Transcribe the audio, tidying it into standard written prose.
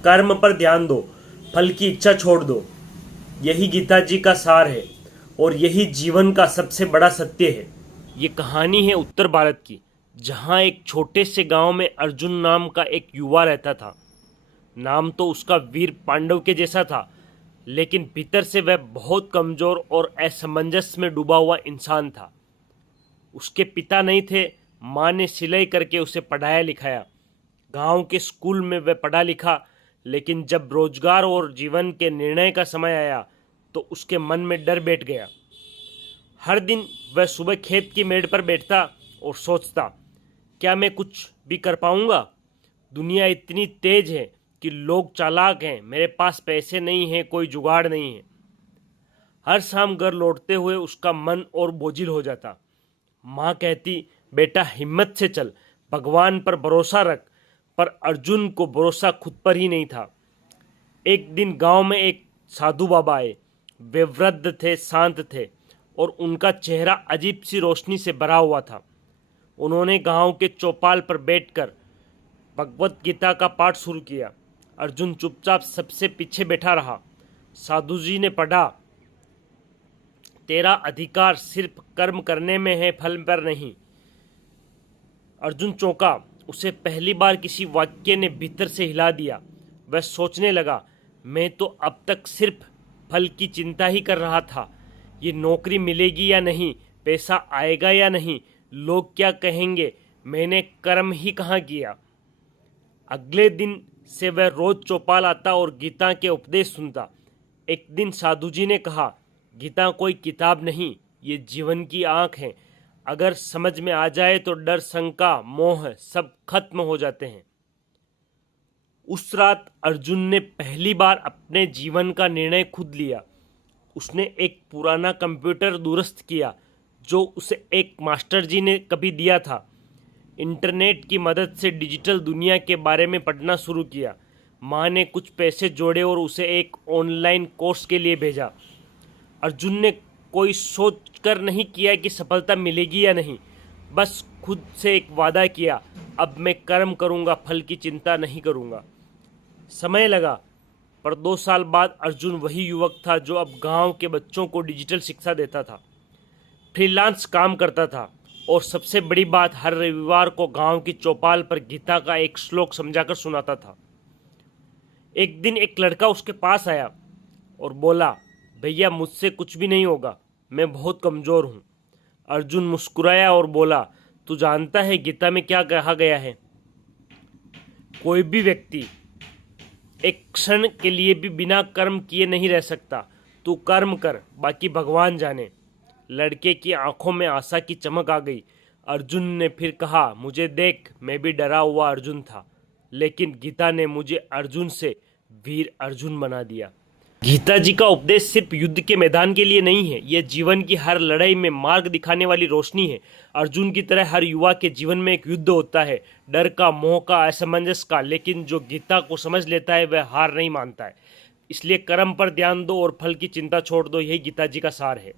कर्म पर ध्यान दो, फल की इच्छा छोड़ दो। यही गीता जी का सार है और यही जीवन का सबसे बड़ा सत्य है। ये कहानी है उत्तर भारत की, जहाँ एक छोटे से गांव में अर्जुन नाम का एक युवा रहता था। नाम तो उसका वीर पांडव के जैसा था, लेकिन भीतर से वह बहुत कमजोर और असमंजस में डूबा हुआ इंसान था। उसके पिता नहीं थे, माँ ने सिलाई करके उसे पढ़ाया लिखाया। गांव के स्कूल में वह पढ़ा लिखा, लेकिन जब रोजगार और जीवन के निर्णय का समय आया तो उसके मन में डर बैठ गया। हर दिन वह सुबह खेत की मेड़ पर बैठता और सोचता, क्या मैं कुछ भी कर पाऊंगा? दुनिया इतनी तेज है कि लोग चालाक हैं, मेरे पास पैसे नहीं हैं, कोई जुगाड़ नहीं है। हर शाम घर लौटते हुए उसका मन और बोझिल हो जाता। माँ कहती, बेटा हिम्मत से चल, भगवान पर भरोसा रख। पर अर्जुन को भरोसा खुद पर ही नहीं था। एक दिन गांव में एक साधु बाबा आए। वे वृद्ध थे, शांत थे और उनका चेहरा अजीब सी रोशनी से भरा हुआ था। उन्होंने गांव के चौपाल पर बैठकर भगवत गीता का पाठ शुरू किया। अर्जुन चुपचाप सबसे पीछे बैठा रहा। साधु जी ने पढ़ा, तेरा अधिकार सिर्फ कर्म करने में है, फल पर नहीं। अर्जुन चौंका। उसे पहली बार किसी वाक्य ने भीतर से हिला दिया। वह सोचने लगा, मैं तो अब तक सिर्फ फल की चिंता ही कर रहा था। ये नौकरी मिलेगी या नहीं, पैसा आएगा या नहीं, लोग क्या कहेंगे, मैंने कर्म ही कहाँ किया। अगले दिन से वह रोज चौपाल आता और गीता के उपदेश सुनता। एक दिन साधु जी ने कहा, गीता कोई किताब नहीं, ये जीवन की आँख है। अगर समझ में आ जाए तो डर, शंका, मोह सब खत्म हो जाते हैं। उस रात अर्जुन ने पहली बार अपने जीवन का निर्णय खुद लिया। उसने एक पुराना कंप्यूटर दुरुस्त किया जो उसे एक मास्टर जी ने कभी दिया था। इंटरनेट की मदद से डिजिटल दुनिया के बारे में पढ़ना शुरू किया। माँ ने कुछ पैसे जोड़े और उसे एक ऑनलाइन कोर्स के लिए भेजा। अर्जुन ने कोई सोच कर नहीं किया कि सफलता मिलेगी या नहीं, बस खुद से एक वादा किया, अब मैं कर्म करूंगा, फल की चिंता नहीं करूंगा। समय लगा, पर 2 साल बाद अर्जुन वही युवक था जो अब गांव के बच्चों को डिजिटल शिक्षा देता था, फ्रीलांस काम करता था और सबसे बड़ी बात, हर रविवार को गांव की चौपाल पर गीता का एक श्लोक समझाकर सुनाता था। एक दिन एक लड़का उसके पास आया और बोला, भैया मुझसे कुछ भी नहीं होगा, मैं बहुत कमज़ोर हूँ। अर्जुन मुस्कुराया और बोला, तू जानता है गीता में क्या कहा गया है? कोई भी व्यक्ति एक क्षण के लिए भी बिना कर्म किए नहीं रह सकता। तू कर्म कर, बाकी भगवान जाने। लड़के की आंखों में आशा की चमक आ गई। अर्जुन ने फिर कहा, मुझे देख, मैं भी डरा हुआ अर्जुन था, लेकिन गीता ने मुझे अर्जुन से वीर अर्जुन बना दिया। गीता जी का उपदेश सिर्फ युद्ध के मैदान के लिए नहीं है, यह जीवन की हर लड़ाई में मार्ग दिखाने वाली रोशनी है। अर्जुन की तरह हर युवा के जीवन में एक युद्ध होता है, डर का, मोह का, असमंजस का, लेकिन जो गीता को समझ लेता है वह हार नहीं मानता है। इसलिए कर्म पर ध्यान दो और फल की चिंता छोड़ दो, यही गीता जी का सार है।